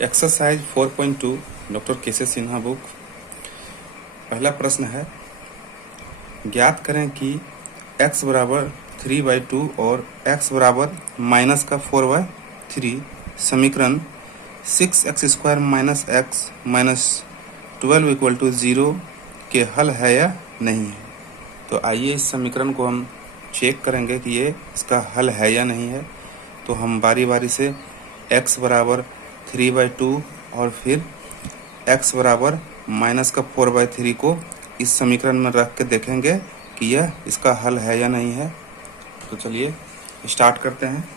Exercise 4.2 doctor के Sinha book. पहला प्रश्न है, ज्ञात करें कि x बराबर 3/2 और x बराबर माइनस का 4/3 समीकरण 6x² minus x minus 12 equal to 0 के हल है या नहीं है। तो आइए इस समीकरण को हम चेक करेंगे कि ये इसका हल है या नहीं है। तो हम बारी बारी से x बराबर 3/2 और फिर x बराबर माइनस का 4/3 को इस समीकरण में रख के देखेंगे कि यह इसका हल है या नहीं है। तो चलिए स्टार्ट करते हैं।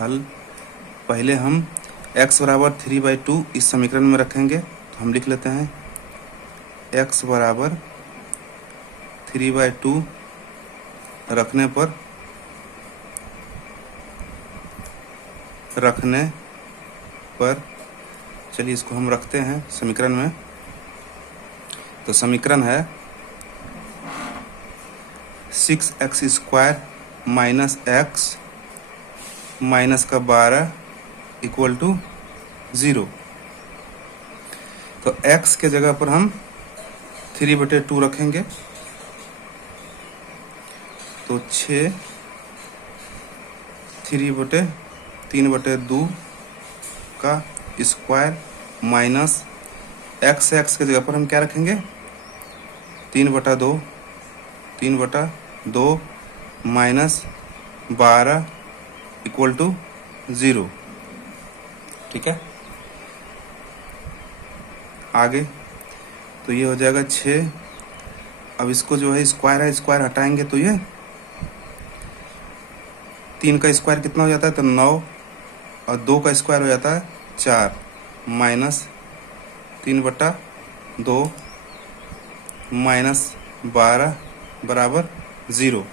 हल, पहले हम x बराबर 3/2 इस समीकरण में रखेंगे। तो हम लिख लेते हैं x बराबर 3/2 रखने पर चलिए इसको हम रखते हैं समीकरण में। तो समीकरण है 6x² माइनस x माइनस का 12 इक्वल टू 0। तो x के जगह पर हम 3/2 रखेंगे। तो 6 3/2 का स्क्वायर माइनस x के जगह पर हम क्या रखेंगे 3/2 माइनस 12 इक्वल टू 0। ठीक है, आगे तो ये हो जाएगा 6। अब इसको जो है स्क्वायर हटाएंगे तो ये 3 का स्क्वायर कितना हो जाता है, तो 9 और 2 का स्क्वायर हो जाता है 4 माइनस 3/2 माइनस 12 बराबर 0।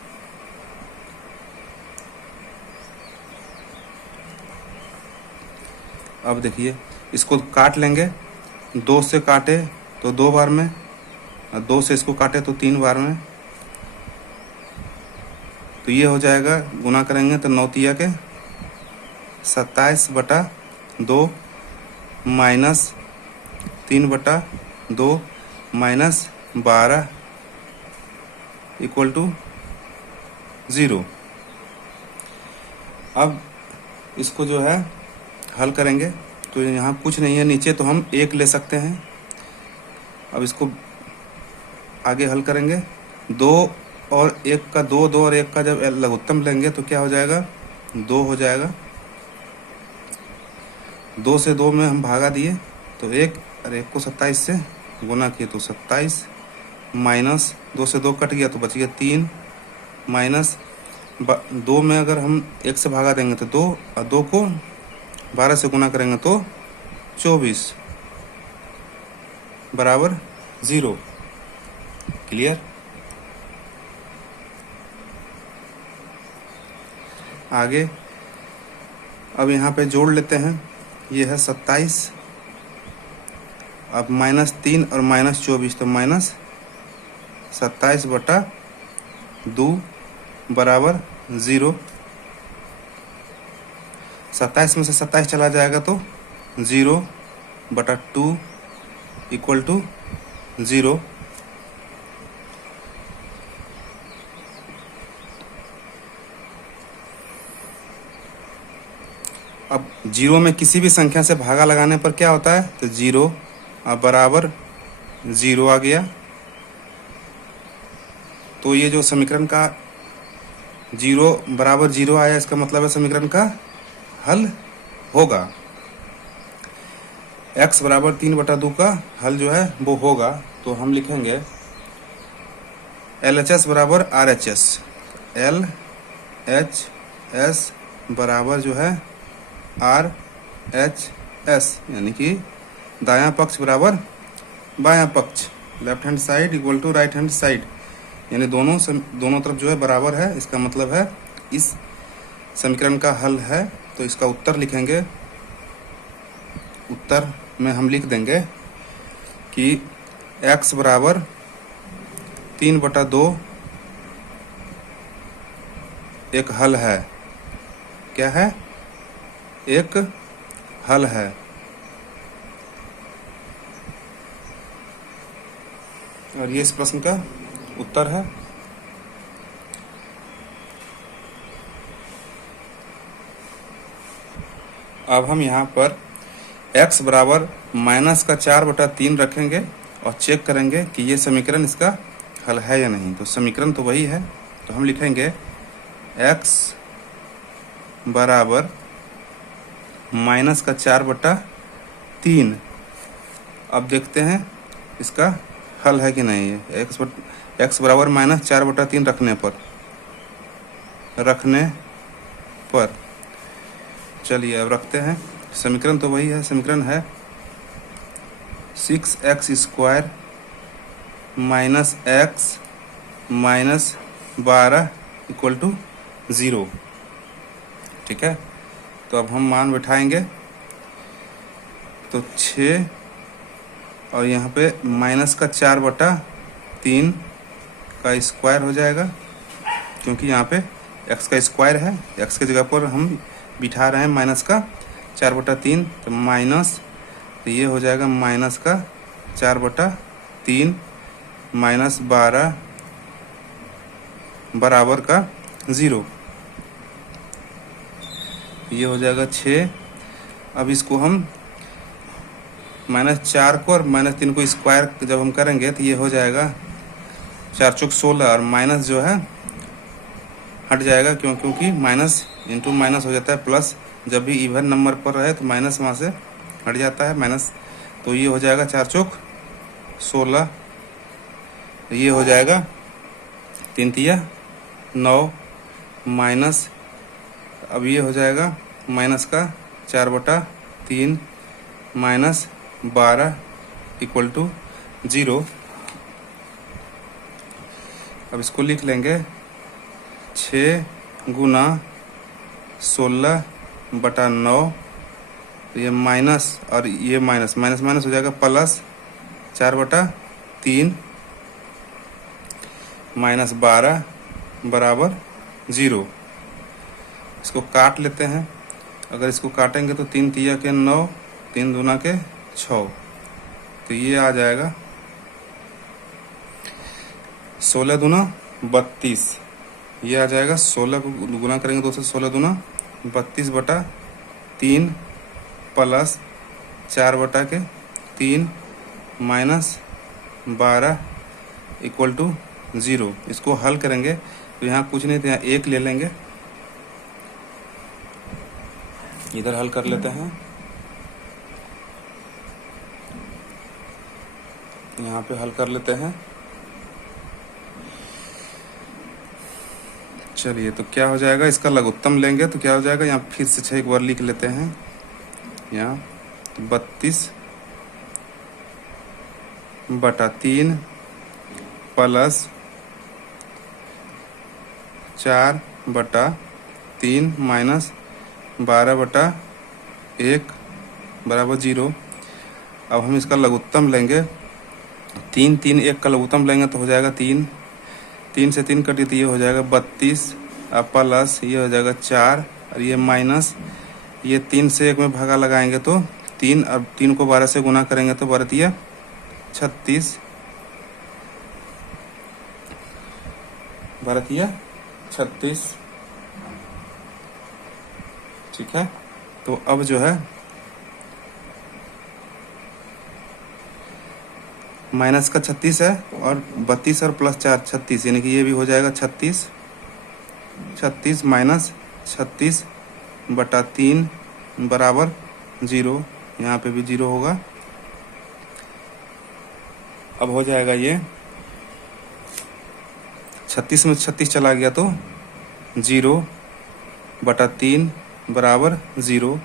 अब देखिए इसको काट लेंगे। 2 से काटे तो 2 बार में, और 2 से इसको काटे तो 3 बार में। तो ये हो जाएगा, गुना करेंगे तो 9 तिया के 27/2 माइनस 3/2 माइनस 12 इक्वल टू 0। अब इसको जो है हल करेंगे तो यहाँ कुछ नहीं है नीचे, तो हम 1 ले सकते हैं। अब इसको आगे हल करेंगे। 2 और 1 का 2 और 1 का जब लघुत्तम लेंगे तो क्या हो जाएगा, 2 हो जाएगा। 2 से 2 में हम भागा दिए तो 1 और 1 को 27 से गुना किए तो 27 माइनस 2 से 2 कट गया तो बच गया 3 माइनस 2 में अगर हम 1 से भागा देंगे तो 2 और 2 को 12 से गुना करेंगे तो 24 बराबर 0। क्लियर। आगे अब यहाँ पे जोड़ लेते हैं। ये है 27, अब -3 और -24 तो -27/2 बराबर 0। 27 में से 27 चला जाएगा तो 0/2 इक्वल टू 0। अब 0 में किसी भी संख्या से भागा लगाने पर क्या होता है, तो 0 बराबर 0 आ गया। तो ये जो समीकरण का 0 बराबर 0 आया, इसका मतलब है समीकरण का हल होगा। x बराबर 3/2 का हल जो है वो होगा। तो हम लिखेंगे LHS बराबर RHS। LHS बराबर जो है RHS, यानी कि दायां पक्ष बराबर बायां पक्ष, left hand side equal to right hand side, यानी दोनों तरफ जो है बराबर है। इसका मतलब है इस समीकरण का हल है। तो इसका उत्तर लिखेंगे। उत्तर में हम लिख देंगे कि x बराबर 3/2 एक हल है। क्या है? एक हल है। और ये इस प्रश्न का उत्तर है। अब हम यहाँ पर x बराबर -4/3 रखेंगे और चेक करेंगे कि ये समीकरण इसका हल है या नहीं। तो समीकरण तो वही है, तो हम लिखेंगे x बराबर -4/3। अब देखते हैं इसका हल है कि नहीं है। x बराबर -4/3 रखने पर चलिए अब रखते हैं। समीकरण तो वही है, समीकरण है 6x² -x -12 = 0। ठीक है, तो अब हम मान बिठाएंगे तो 6 और यहाँ पे -4/3 का स्क्वायर हो जाएगा, क्योंकि यहाँ पे x का स्क्वायर है। x की जगह पर हम बिठा रहे हैं -4/3, तो माइनस, तो ये हो जाएगा -4/3 -12 बराबर का 0। ये हो जाएगा 6। अब इसको हम -4 को और -3 को स्क्वायर जब हम करेंगे तो ये हो जाएगा 4 चौक 16, और माइनस जो है हट जाएगा, क्योंकि माइनस इंटू माइनस हो जाता है प्लस। जब भी इवन नंबर पर रहे तो माइनस वहाँ से हट जाता है माइनस। तो ये हो जाएगा 4 चौक 16, ये हो जाएगा 3 तिया 9 माइनस। अब ये हो जाएगा माइनस का 4/3 -12 = 0। अब इसको लिख लेंगे 6 गुना 16/9, तो ये माइनस और ये माइनस माइनस हो जाएगा प्लस 4/3 -12 बराबर 0। इसको काट लेते हैं। अगर इसको काटेंगे तो 3 तिया के 9, 3 दूना के 6, तो ये आ जाएगा 16 दूना 32। ये आ जाएगा 16 को गुना करेंगे 2 से, 16 दूना 32/3 प्लस 4/3 -12 = 0। इसको हल करेंगे तो यहाँ कुछ नहीं, तो यहाँ 1 ले लेंगे, इधर हल कर लेते हैं। यहाँ पे हल कर लेते हैं। चलिए, तो क्या हो जाएगा, इसका लघुत्तम लेंगे तो क्या हो जाएगा, यहाँ फिर से 6 एक बार लिख लेते हैं। यहाँ 32/3 प्लस 4/3 -12/1 बराबर 0। अब हम इसका लघुत्तम लेंगे। 3 3 1 का लघुत्तम लेंगे तो हो जाएगा 3 से 3 कटी तो ये हो जाएगा 32, अब प्लस ये हो जाएगा 4 और ये माइनस, ये 3 से 1 में भागा लगाएंगे तो 3, अब 3 को 12 से गुना करेंगे तो 12 36, 36। ठीक है, तो अब जो है माइनस का 36 है और 32 और प्लस 4 36, यानी कि ये भी हो जाएगा 36 -36/3 बराबर 0। यहाँ पे भी 0 होगा। अब हो जाएगा ये 36 में 36 चला गया तो 0/3 बराबर 0।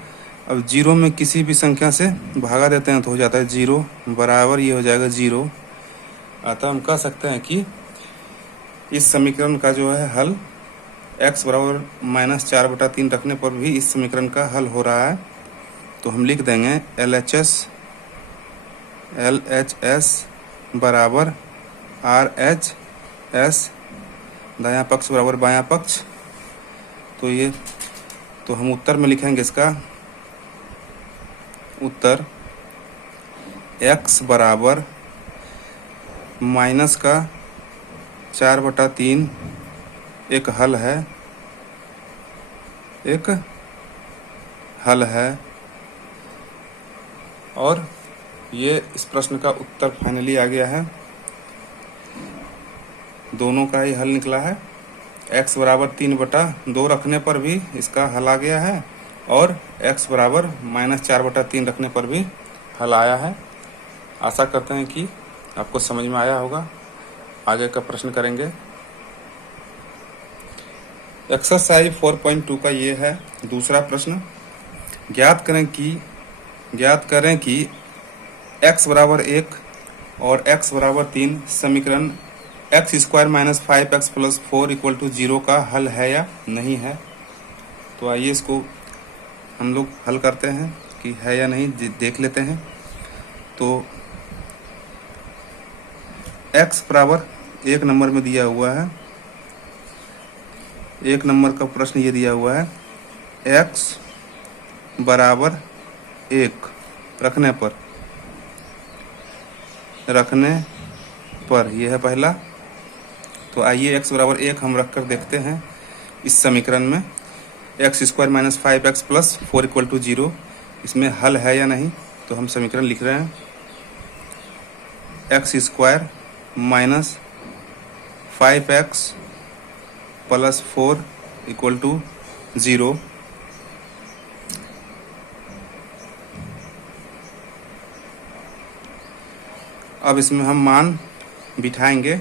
अब 0 में किसी भी संख्या से भागा देते हैं तो हो जाता है 0 बराबर, ये हो जाएगा 0। अतः हम कह सकते हैं कि इस समीकरण का जो है हल x बराबर -4/3 रखने पर भी इस समीकरण का हल हो रहा है। तो हम लिख देंगे LHS बराबर RHS, दायां पक्ष बराबर बायां पक्ष, तो हम उत्तर में लिखेंगे इसका उत्तर x बराबर माइनस का 4/3 एक हल है और ये इस प्रश्न का उत्तर फाइनली आ गया है। दोनों का ही हल निकला है। x बराबर 3/2 रखने पर भी इसका हल आ गया है और x बराबर -4/3 रखने पर भी हल आया है। आशा करते हैं कि आपको समझ में आया होगा। आगे का प्रश्न करेंगे। एक्सरसाइज 4.2 का ये है दूसरा प्रश्न। ज्ञात करें कि x बराबर 1 और x बराबर 3 समीकरण x² - 5x + 4 = 0 का हल है या नहीं है। तो आइए इसको हम लोग हल करते हैं कि है या नहीं, देख लेते हैं। तो x बराबर 1 नंबर में दिया हुआ है। 1 नंबर का प्रश्न ये दिया हुआ है x बराबर 1 रखने पर यह है पहला। तो आइए x बराबर 1 हम रख कर देखते हैं इस समीकरण में। x² - 5x + 4 = 0 इसमें हल है या नहीं। तो हम समीकरण लिख रहे हैं x² - 5x + 4 = 0। अब इसमें हम मान बिठाएंगे।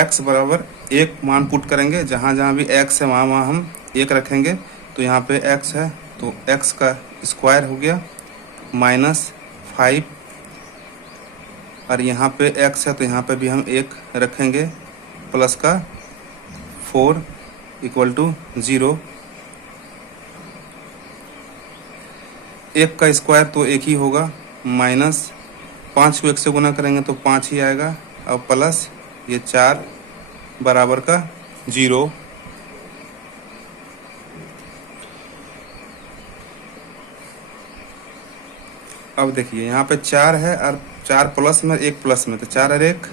x बराबर 1 मान पुट करेंगे। जहाँ जहाँ भी x है वहाँ हम 1 रखेंगे। तो यहाँ पे x है तो x का स्क्वायर हो गया -5 और यहाँ पे x है तो यहाँ पे भी हम 1 रखेंगे प्लस का 4 = 0। 1 का स्क्वायर तो 1 ही होगा, -5 को 1 से गुना करेंगे तो 5 ही आएगा और प्लस ये 4 बराबर का 0। अब देखिए यहाँ पे 4 है और 4 प्लस में 1 प्लस में, तो 4 और 1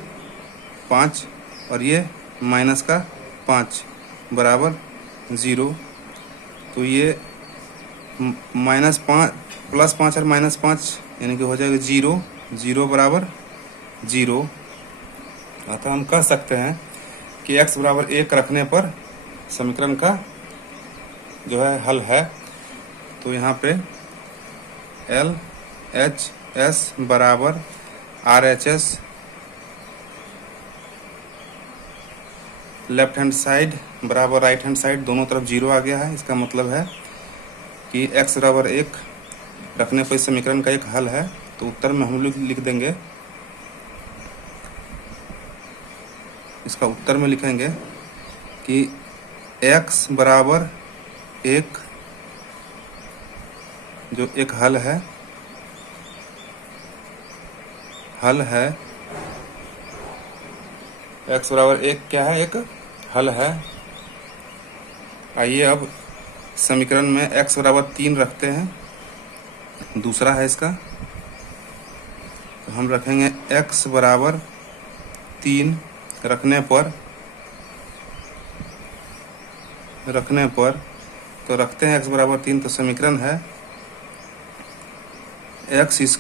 5 और ये माइनस का 5 बराबर 0। तो ये -5 +5 और -5 यानी कि हो जाएगा 0। 0 बराबर 0। अतः हम कह सकते हैं कि x बराबर 1 रखने पर समीकरण का जो है हल है। तो यहाँ पे LHS बराबर RHS लेफ्ट हैंड साइड बराबर राइट हैंड साइड दोनों तरफ 0 आ गया है। इसका मतलब है कि x बराबर 1 रखने पर इस समीकरण का एक हल है। तो उत्तर में हम लोग लिख देंगे, इसका उत्तर में लिखेंगे कि x बराबर 1 जो एक हल है x बराबर 1 क्या है, एक हल है। आइए अब समीकरण में x बराबर 3 रखते हैं। दूसरा है इसका, तो हम रखेंगे x बराबर 3 रखने पर तो रखते हैं x बराबर 3। तो समीकरण है x² -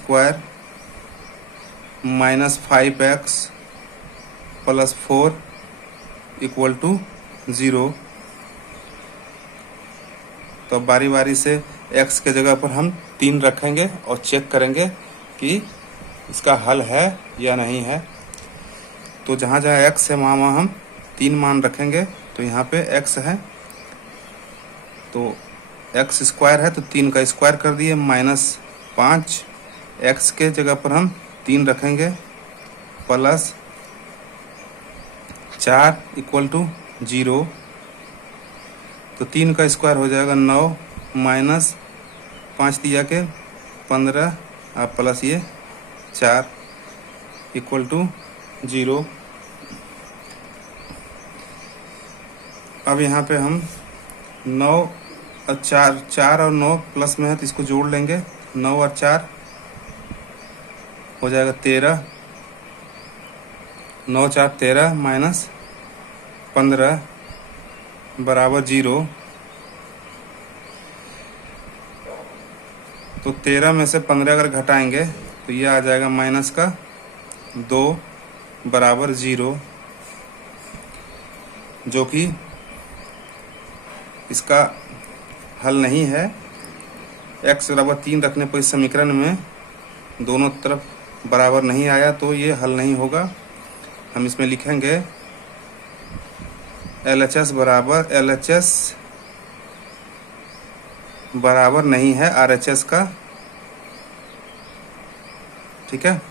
5x + 4 = 0। तो बारी बारी से x के जगह पर हम 3 रखेंगे और चेक करेंगे कि इसका हल है या नहीं है। तो जहाँ जहाँ x है वहाँ हम 3 मान रखेंगे। तो यहाँ पे x है तो x² है तो 3 का स्क्वायर कर दिए -5। x के जगह पर हम 3 रखेंगे प्लस 4 = 0। तो 3 का स्क्वायर हो जाएगा 9 -5 दिया के 15 और प्लस ये 4 = 0। अब यहाँ पे हम 9 और 4 और 9 प्लस में है तो इसको जोड़ लेंगे। 9 और 4 हो जाएगा 13। 9 4 13 माइनस 15 बराबर 0। तो 13 में से 15 अगर घटाएंगे तो ये आ जाएगा माइनस का 2 बराबर 0, जो कि इसका हल नहीं है। x बराबर 3 रखने पर इस समीकरण में दोनों तरफ बराबर नहीं आया तो ये हल नहीं होगा। हम इसमें लिखेंगे LHS बराबर नहीं है RHS का। ठीक है,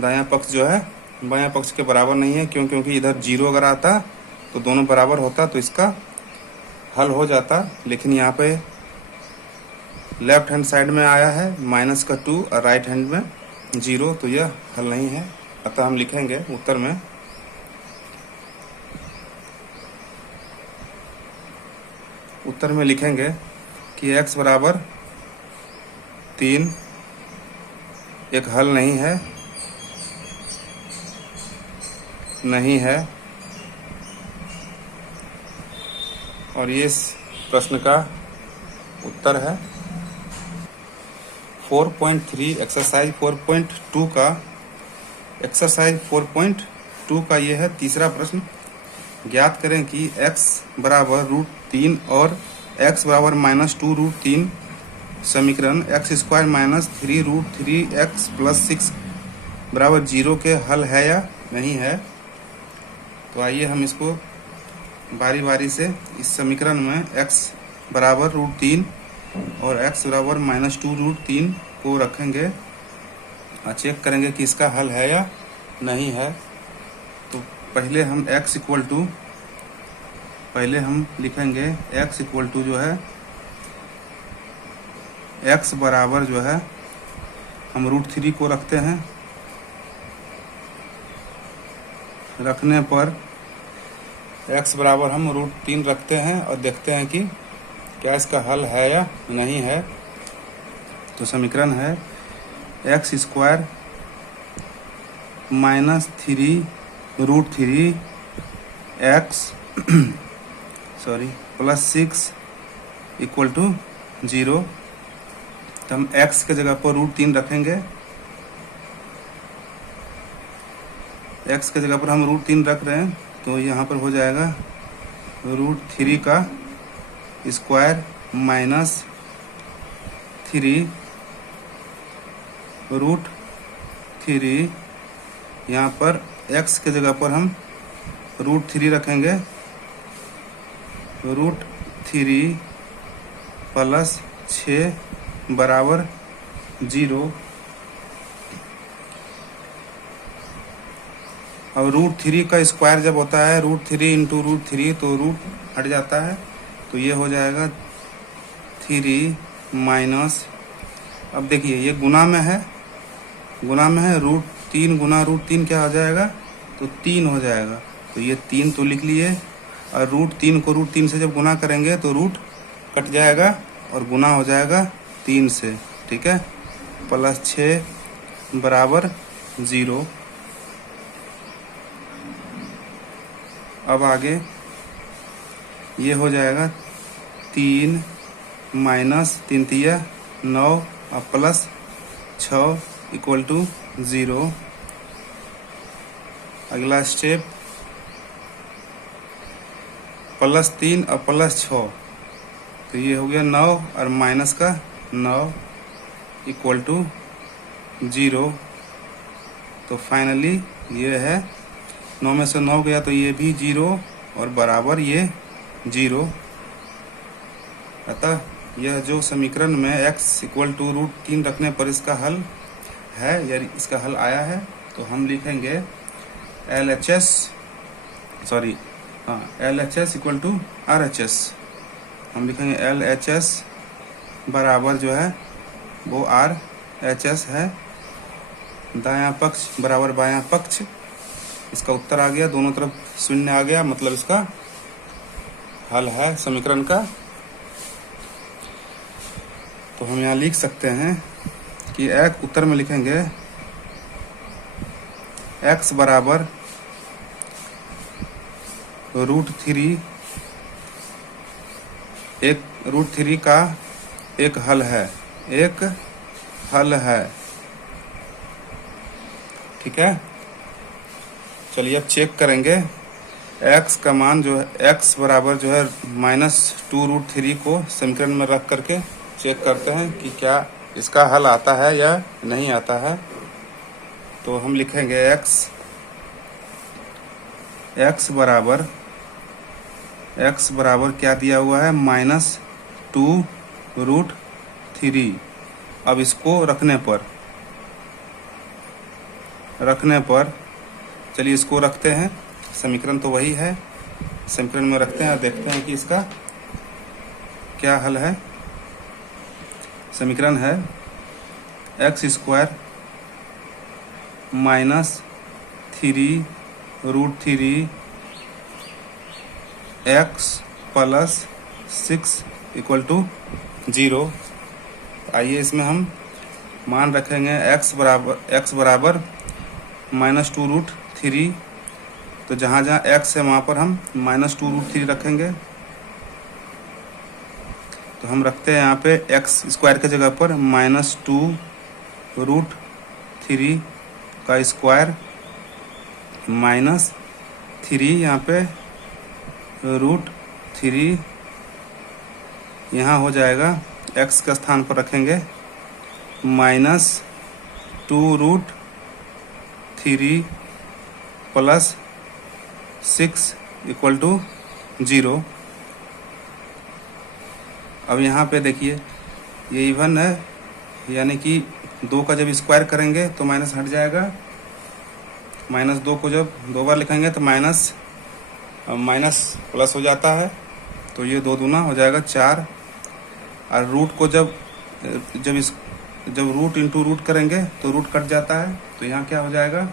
दायां पक्ष जो है बायां पक्ष के बराबर नहीं है, क्योंकि इधर 0 अगर आता तो दोनों बराबर होता तो इसका हल हो जाता। लेकिन यहाँ पे लेफ्ट हैंड साइड में आया है माइनस का 2 और राइट हैंड में 0, तो यह हल नहीं है। अतः हम लिखेंगे उत्तर में लिखेंगे कि x बराबर 3 एक हल नहीं है और ये इस प्रश्न का उत्तर है। 4.3 एक्सरसाइज 4.2 का ये है तीसरा प्रश्न। ज्ञात करें कि x बराबर √3 और x बराबर -2√3 समीकरण x² माइनस 3√3x प्लस 6 बराबर 0 के हल है या नहीं है। तो आइए हम इसको बारी बारी से इस समीकरण में x बराबर √3 और x बराबर -2√3 को रखेंगे और चेक करेंगे कि इसका हल है या नहीं है। तो पहले हम लिखेंगे x इक्वल टू जो है x बराबर जो है हम √3 को रखते हैं। रखने पर x बराबर हम √3 रखते हैं और देखते हैं कि क्या इसका हल है या नहीं है। तो समीकरण है x² minus 3√3x plus 6 equal to 0। तो हम x के जगह पर √3 रखेंगे। x के जगह पर हम √3 रख रहे हैं तो यहाँ पर हो जाएगा √3 का स्क्वायर माइनस 3 √3। यहाँ पर x के जगह पर हम √3 रखेंगे। √3 प्लस 6 बराबर 0। अब √3 का स्क्वायर जब होता है √3 इंटू √3 तो रूट हट जाता है, तो ये हो जाएगा 3 माइनस, अब देखिए ये गुना में है √3 गुना √3 क्या हो जाएगा, तो 3 हो जाएगा। तो ये 3 तो लिख लिए और √3 को √3 से जब गुना करेंगे तो रूट कट जाएगा और गुना हो जाएगा 3 से। ठीक है, प्लस 6 बराबर 0। अब आगे ये हो जाएगा 3 माइनस 3 तिया 9 और प्लस 6 इक्वल टू 0। अगला स्टेप प्लस 3 और प्लस 6, तो ये हो गया 9 और माइनस का 9 इक्वल टू 0। तो फाइनली ये है 9 में से 9 गया तो ये भी 0 और बराबर ये 0। अतः यह जो समीकरण में x इक्वल टू √3 रखने पर इसका हल है या इसका हल आया है, तो हम लिखेंगे LHS इक्वल टू RHS। हम लिखेंगे LHS बराबर जो है वो RHS है। दायां पक्ष बराबर बायां पक्ष, इसका उत्तर आ गया, दोनों तरफ शून्य आ गया, मतलब इसका हल है समीकरण का तो हम यहाँ लिख सकते हैं कि उत्तर में लिखेंगे x बराबर √3, एक √3 का एक हल है, ठीक है। चलिए अब चेक करेंगे x का मान जो है, x बराबर जो है -2√3 को समीकरण में रख करके चेक करते हैं कि क्या इसका हल आता है या नहीं आता है। तो हम लिखेंगे x बराबर क्या दिया हुआ है, -2√3। अब इसको रखने पर चलिए इसको रखते हैं, समीकरण तो वही है, समीकरण में रखते हैं और देखते हैं कि इसका क्या हल है। समीकरण है x² -3√3 x + 6 = 0। आइए इसमें हम मान रखेंगे x बराबर -2√3, तो जहाँ जहाँ x है वहाँ पर हम -2√3 रखेंगे। तो हम रखते हैं यहाँ पे x² के जगह पर -2√3 का स्क्वायर -3, यहाँ पे √3 यहाँ हो जाएगा, x के स्थान पर रखेंगे -2√3 + 6 = 0। अब यहाँ पे देखिए ये इवन है, यानी कि 2 का जब स्क्वायर करेंगे तो माइनस हट जाएगा, -2 को जब 2 बार लिखेंगे तो माइनस प्लस हो जाता है, तो ये 2 दूना हो जाएगा 4। और रूट को जब रूट इंटू रूट करेंगे तो रूट कट जाता है, तो यहाँ क्या हो जाएगा,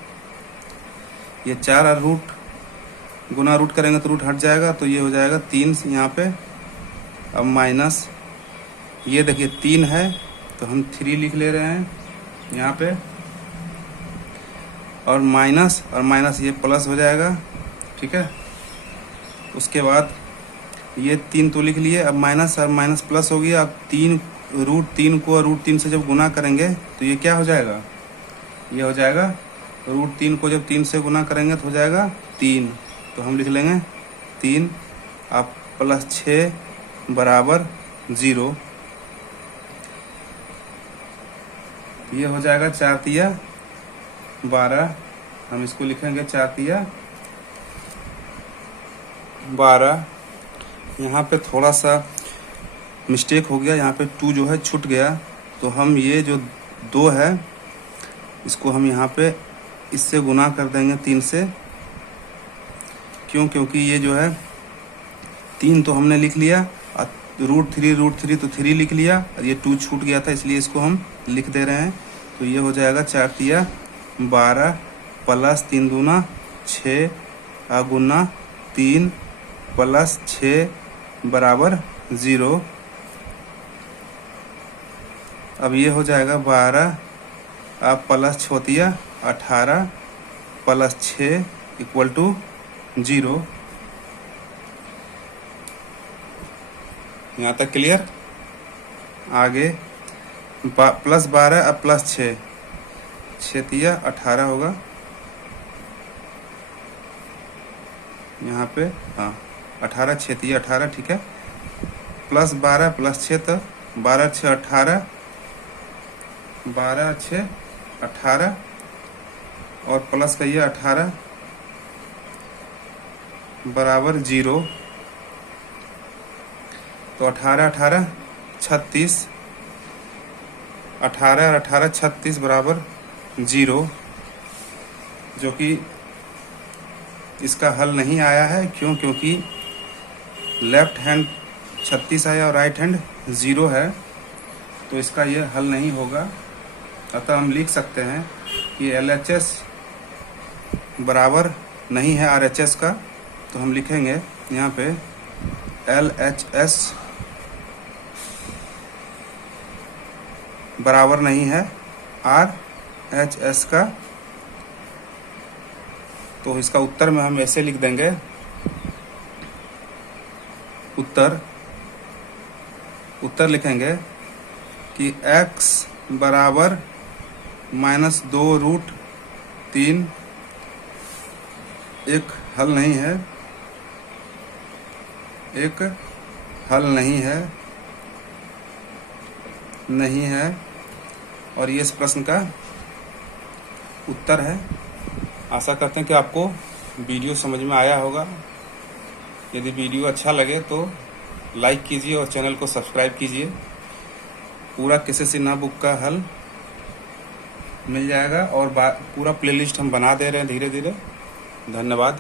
ये 4 और रूट गुना रूट करेंगे तो रूट हट जाएगा, तो ये हो जाएगा 3 यहाँ पे। अब माइनस ये देखिए 3 है तो हम 3 लिख ले रहे हैं यहाँ पे, और माइनस ये प्लस हो जाएगा, ठीक है। उसके बाद ये 3 तो लिख लिए, अब माइनस और माइनस प्लस हो गया। अब √3 को √3 से जब गुना करेंगे तो ये क्या हो जाएगा, ये हो जाएगा √3 को जब 3 से गुना करेंगे तो हो जाएगा 3, तो हम लिख लेंगे 3 अब +6 बराबर 0। ये हो जाएगा 4 तिया 12, हम इसको लिखेंगे 4 तिया 12। यहाँ पे थोड़ा सा मिस्टेक हो गया, यहाँ पे 2 जो है छूट गया, तो हम ये जो 2 है इसको हम यहाँ पे इससे गुना कर देंगे 3 से। क्योंकि ये जो है 3 तो हमने लिख लिया, √3 तो 3 लिख लिया, और ये 2 छूट गया था इसलिए इसको हम लिख दे रहे हैं। तो ये हो जाएगा 4 तिया 12 + 3 दूना 6 गुना 3 + 6 बराबर 0। अब ये हो जाएगा 12 + 6 तिया 18 + 6 = 0। यहाँ तक क्लियर। आगे +12 अब +6, 6 तिया 18 होगा यहाँ पे, हाँ 18, 6 तिया 18, ठीक है। +12 + 6 तो 12 × 6 18, 12 × 6 18 और प्लस का ये 18 बराबर 0। तो 18 18 36, 18 और 18 36 बराबर 0, जो कि इसका हल नहीं आया है। क्योंकि लेफ्ट हैंड 36 आया और राइट हैंड 0 है, तो इसका ये हल नहीं होगा। अतः हम लिख सकते हैं कि LHS बराबर नहीं है RHS का, तो हम लिखेंगे यहाँ पे LHS बराबर नहीं है RHS का। तो इसका उत्तर में हम ऐसे लिख देंगे, उत्तर लिखेंगे कि x बराबर -2√3 एक हल नहीं है और ये इस प्रश्न का उत्तर है। आशा करते हैं कि आपको वीडियो समझ में आया होगा। यदि वीडियो अच्छा लगे तो लाइक कीजिए और चैनल को सब्सक्राइब कीजिए। पूरा केसेस सिन्हा बुक का हल मिल जाएगा और पूरा प्लेलिस्ट हम बना दे रहे हैं धीरे धीरे। धन्यवाद।